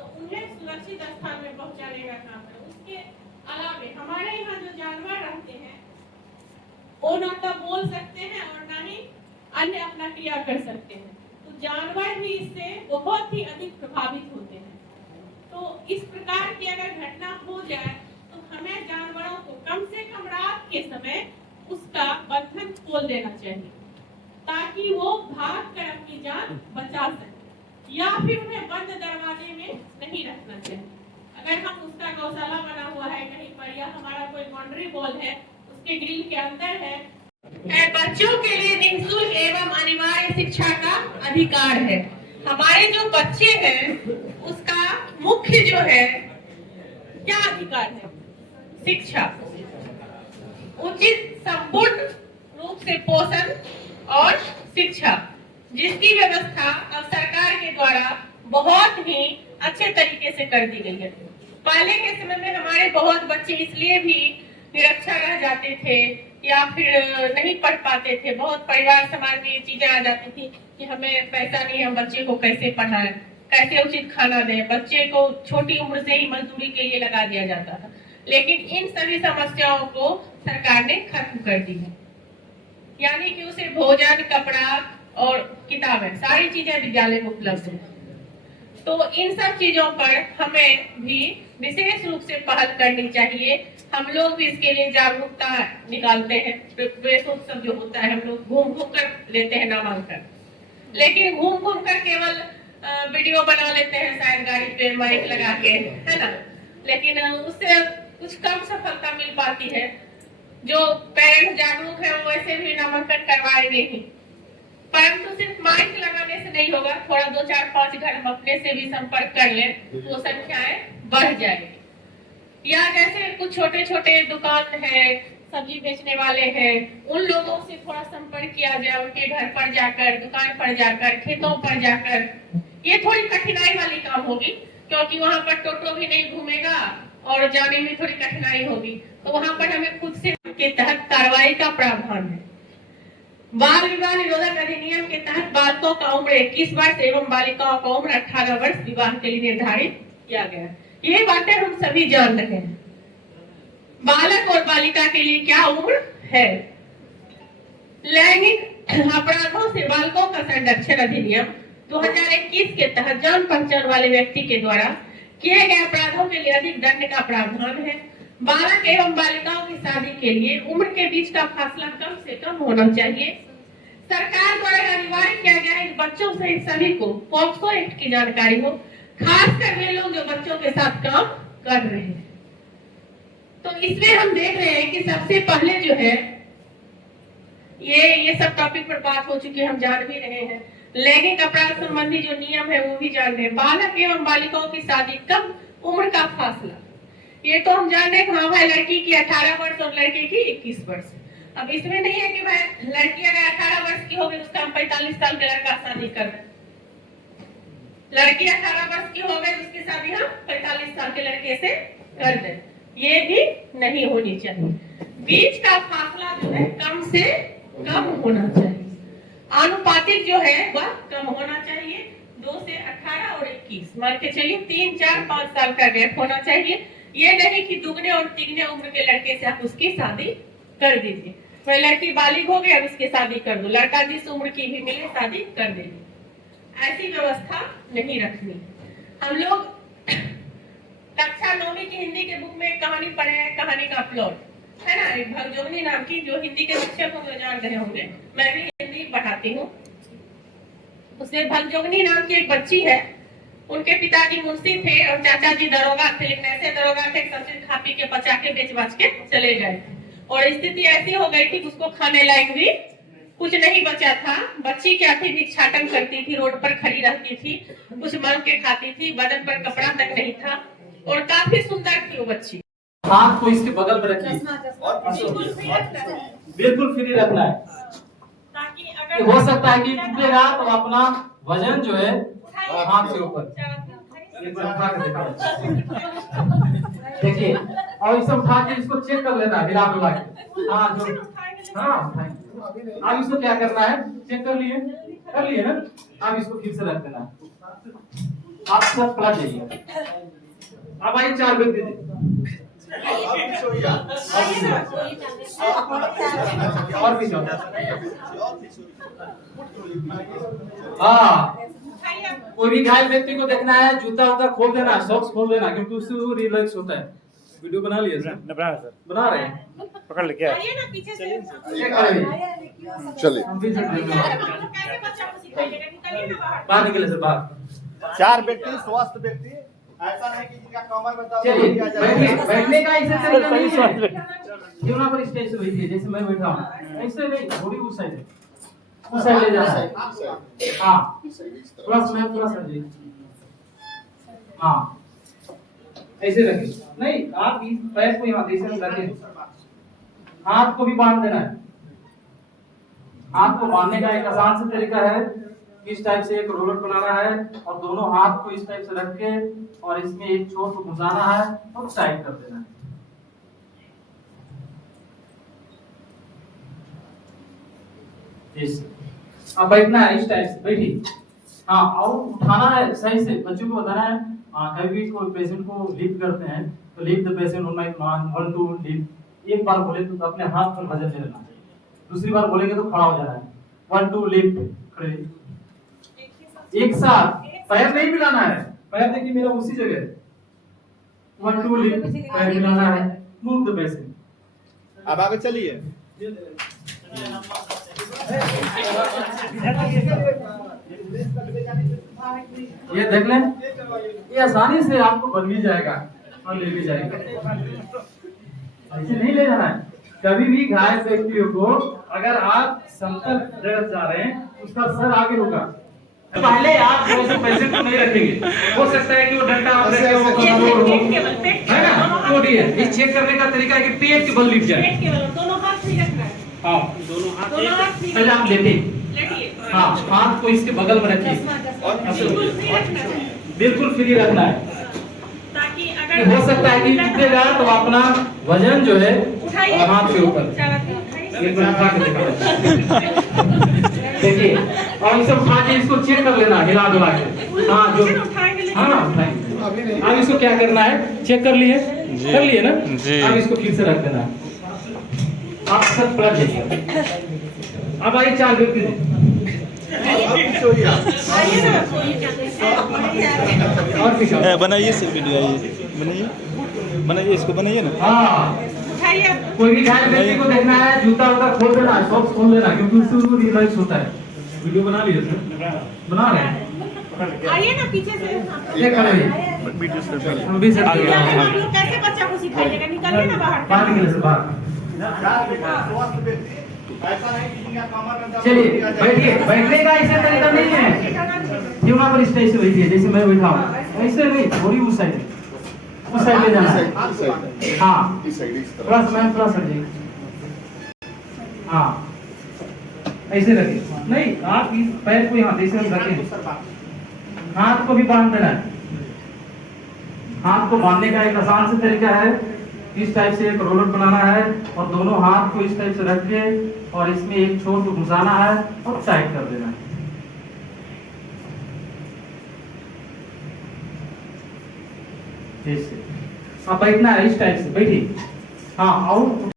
तो उन्हें सुरक्षित स्थान में पहुंचाने का काम है। उसके अलावे हमारे यहाँ जो जानवर रहते हैं वो ना तो बोल सकते हैं और ना ही अन्य अपना क्रिया कर सकते हैं, तो जानवर भी इससे बहुत ही अधिक प्रभावित होते हैं। तो इस प्रकार की अगर घटना हो जाए तो हमें जानवरों को कम से कम रात के समय उसका बंधन खोल देना चाहिए ताकि वो भाग कर अपनी जान बचा सके, या फिर उन्हें बंद दरवाजे में नहीं रखना चाहिए। अगर हम उसका गौशाला बना हुआ है कहीं पर या हमारा कोई बाउंड्री वॉल है उसके ग्रिल के अंदर है, बच्चों के लिए निःशुल्क एवं अनिवार्य शिक्षा का अधिकार है। हमारे जो बच्चे हैं उसका मुख्य जो है क्या अधिकार है? शिक्षा, उचित संपूर्ण रूप से पोषण और शिक्षा, जिसकी व्यवस्था अब सरकार के द्वारा बहुत ही अच्छे तरीके से कर दी गई है। पहले के समय में हमारे बहुत बच्चे इसलिए भी निरक्षर रह जाते थे या फिर नहीं पढ़ पाते थे। बहुत परिवार समाज में ये चीजें आ जाती थी कि हमें पैसा नहीं, हम बच्चे को कैसे पढ़ाएं, कैसे उचित खाना दें। बच्चे को छोटी उम्र से ही मजदूरी के लिए लगा दिया जाता था। लेकिन इन सभी समस्याओं को सरकार ने खत्म कर दी है, यानी कि उसे भोजन, कपड़ा और किताबें सारी चीजें विद्यालय में उपलब्ध है। तो इन सब चीजों पर हमें भी विशेष रूप से पहल करनी चाहिए। हम लोग भी इसके लिए जागरूकता निकालते हैं। प्रवेश उत्सव जो होता है हम लोग घूम घूम कर लेते हैं नामांकन, लेकिन घूम घूम कर केवल वीडियो बना लेते हैं शायद गाड़ी पे माइक लगा के, है ना। लेकिन उससे कुछ कम सफलता मिल पाती है। जो पेरेंट्स जागरूक है वो वैसे भी नामांकन करवाएंगे ही, परंतु सिर्फ माइक लगाने से नहीं होगा। थोड़ा 2, 4, 5 घर हम अपने से भी संपर्क कर लें तो संख्याएं बढ़ जाएगी। या जैसे कुछ छोटे छोटे दुकान है, सब्जी बेचने वाले हैं, उन लोगों से थोड़ा संपर्क किया जाए, उनके घर पर जाकर, दुकान पर जाकर, खेतों पर जाकर। ये थोड़ी कठिनाई वाली काम होगी क्योंकि वहां पर टोटो भी नहीं घूमेगा और जाने में थोड़ी कठिनाई होगी। तो वहां पर हमें खुद से के तहत कार्रवाई का प्रावधान है। बाल विवाह निरोधक अधिनियम के तहत बालकों का उम्र 21 वर्ष एवं बालिकाओं का उम्र 18 वर्ष विवाह के लिए निर्धारित किया गया है। ये बातें हम सभी जान रहे हैं। बालक और बालिका के लिए क्या उम्र है? लैंगिक अपराधों से बालकों का संरक्षण अधिनियम 2021 के तहत जान पहचान वाले व्यक्ति के द्वारा किए गए अपराधों के लिए अधिक दंड का प्रावधान है। बालक एवं बालिकाओं की शादी के लिए उम्र के बीच का फासला कम से कम होना चाहिए। सरकार द्वारा अनिवार्य किया गया है बच्चों से सभी को पॉक्सो एक्ट की जानकारी हो, खासकर वे लोग जो बच्चों के साथ काम कर रहे हैं। तो इसमें हम देख रहे हैं कि सबसे पहले जो है ये सब टॉपिक पर बात हो चुकी है, हम जान भी रहे हैं। लैंगिक अपराध संबंधी जो नियम है वो भी जान रहे हैं। बालक एवं बालिकाओं की शादी कब, उम्र का फासला, ये तो हम जान रहे हैं। हाँ भाई, लड़की की 18 वर्ष और लड़के की 21 वर्ष। अब इसमें नहीं है कि भाई लड़की अगर 18 वर्ष की हो गई उसका हम 45 साल के लड़का शादी कर रहे हैं, लड़की 18 वर्ष की हो गई उसकी शादी हम 45 साल के लड़के से कर दें, ये भी नहीं होनी चाहिए। बीच का फासला जो है कम से कम होना चाहिए। आनुपातिक जो है वह कम होना चाहिए। 2 से 18 और 21 मान के चलिए 3, 4, 5 साल का गैप होना चाहिए। ये नहीं कि दुगने और तिगने उम्र के लड़के से आप उसकी शादी कर दीजिए। वह लड़की बालिग हो गई अब उसकी शादी कर दो, लड़का जिस उम्र की भी मिले शादी कर देंगे। ऐसी व्यवस्था नहीं रखनी। हम लोग कक्षा 9वीं की हिंदी के बुक में एक कहानी पढ़े हैं, कहानी का प्लॉट है ना, एक भगजोगनी नाम की, जो हिंदी के शिक्षक होंगे जान रहे होंगे, मैं भी हिंदी पढ़ाती हूँ। उसमें भगजोगनी नाम की एक बच्ची है, उनके पिताजी मुंशी थे और चाचा जी दरोगा थे। लेकिन ऐसे दरोगा थे सब चीज खा पी के बचा के बेच बाच के चले गए और स्थिति ऐसी हो गई थी कि उसको खाने लायक भी कुछ नहीं बचा था। बच्ची क्या थी, भिक्षाटन करती थी, रोड पर खड़ी रहती थी, कुछ मांग के खाती थी, बदन पर कपड़ा तक नहीं था और काफी सुंदर थी वो बच्ची। हाथ को इसके बगल में रखिए, बिल्कुल फ्री रखना है ताकि अगर हो सकता है कि टूटेगा तो अपना वजन जो है हाथ से ऊपर देखिए, और इसे उठा के इसको चेक कर लेना, हिला डुला के। हाँ जो अब इसको क्या करना है, चेक कर लिए ना, अब इसको फिर से रख देना। आप सब पलट जाइए। अब आइए 4 व्यक्ति थे और भी जाओ। हाँ, कोई भी घायल व्यक्ति को देखना है, जूता उता खोल देना, सॉक्स खोल देना, क्योंकि उससे रिलैक्स होता है। वीडियो बना लिए सर? बना रहे हैं। पकड़ ले क्या? आइए ना पीछे से। चलिए हम भी कैसे बच्चा को सिखाइएगा, निकलिए ना बाहर। बाहर निकले सर, बाहर। 4 व्यक्ति स्वस्थ व्यक्ति, ऐसा नहीं कि जिनका कमर में दर्द चलिए किया जाए। बैठिए, बैठने का ऐसे तरीका नहीं है। क्यों ना पर स्टेज से बैठिए, जैसे मैं बैठा हूँ ऐसे नहीं, थोड़ी उस साइड है, उस साइड ले जाना है। हाँ प्लस में प्लस है जी। हाँ ऐसे रखिए, नहीं आप इस पैर को यहाँ ऐसे रखिए, हाथ को भी बांध देना है। हाथ को बांधने का एक आसान सा तरीका है, इस टाइप से एक रोलर बनाना है और दोनों हाथ को इस टाइप से रख के और इसमें एक छोर को घुसाना है और टाइट कर देना है। अब बैठना है इस टाइप से, बैठिए। हाँ और उठाना है सही से, बच्चों को बताना है। कभी भी कोई पेशेंट को लिफ्ट करते हैं तो lift the patient on my command, 1 2 lift. एक बार बोले तो अपने हाथ पर वजन ले लेना चाहिए, दूसरी बार बोलेंगे तो खड़ा हो जाना है। 1 2 लिफ्ट, खड़े एक साथ, पैर नहीं मिलाना है, पैर देखिए मेरा उसी जगह है। 1 2 लिफ्ट, पैर मिलाना है, मूव द पेशेंट। अब आगे चलिए। ये देख लें, ये आसानी से आपको बन भी जाएगा और ले भी जाएगा। ऐसे नहीं ले जाना है। कभी भी घायल व्यक्तियों को अगर आप समतल जगह जा रहे हैं, उसका सर आगे होगा। पहले आप पेशेंट को नहीं रखेंगे, हो सकता है कि वो डंडा आप रखे हो, है ना, टूटी है। इस चेक करने का तरीका है कि पेट के बल लिट जाए। पेट के बल, दोनों हाथ फ्री रखना है। हाँ दोनों हाथ फ्री। पहले आप लेटे, लेटिए। हाँ हाथ को इसके बगल में रखिए, बिल्कुल फ्री रखना है, बिल्कुल फ्री रखना है। ताकि कि अगर हो सकता है कि टूटेगा तो अपना वजन जो है उठाइए, हाथ के ऊपर एक बार उठा के दिखा देखिए, और ये सब उठा के इसको चेक कर लेना, हिला डुला के। हाँ जो हाँ उठाएंगे। अब इसको क्या करना है, चेक कर लिए ना जी। अब इसको फिर से रख देना, आप सब पलट जाइए। अब आइए 4 व्यक्ति और किसी बनाइए सर वीडियो, बनाइए बनाइए, इसको बनाइए ना। हाँ कोई भी घायल व्यक्ति को देखना है, जूता उता खोल देना, सॉक्स खोल देना, क्योंकि उससे रिलैक्स होता है। वीडियो बना लिए सर? बना रहे हैं। आइए ना पीछे से। ये करेंगे हम भी सर आगे आप लोग कैसे बच्चा को सिखाइएगा, निकलिए ना बाहर। बाहर निकले सर, बाहर। 4 व्यक्ति स्वस्थ व्यक्ति, ऐसा नहीं कि जिनका कमर में दर्द चलिए किया जाए। बैठिए, बैठने का ऐसे तरीका नहीं है। क्यों ना पर स्टेज से बैठिए, जैसे मैं बैठा हूँ ऐसे नहीं, थोड़ी उस साइड है, उस साइड ले जाना है। हाँ प्लस में प्लस है जी। हाँ ऐसे रखिए, नहीं आप इस पैर को यहाँ ऐसे रखें, हाथ को भी बांध देना है। हाथ को बांधने का एक आसान सा तरीका है, इस टाइप से एक रोलर बनाना है और दोनों हाथ को इस टाइप से रख के और इसमें एक छोर को घुसाना है और टाइट कर देना है। अब बैठना है इस टाइप से, बैठिए। हाँ और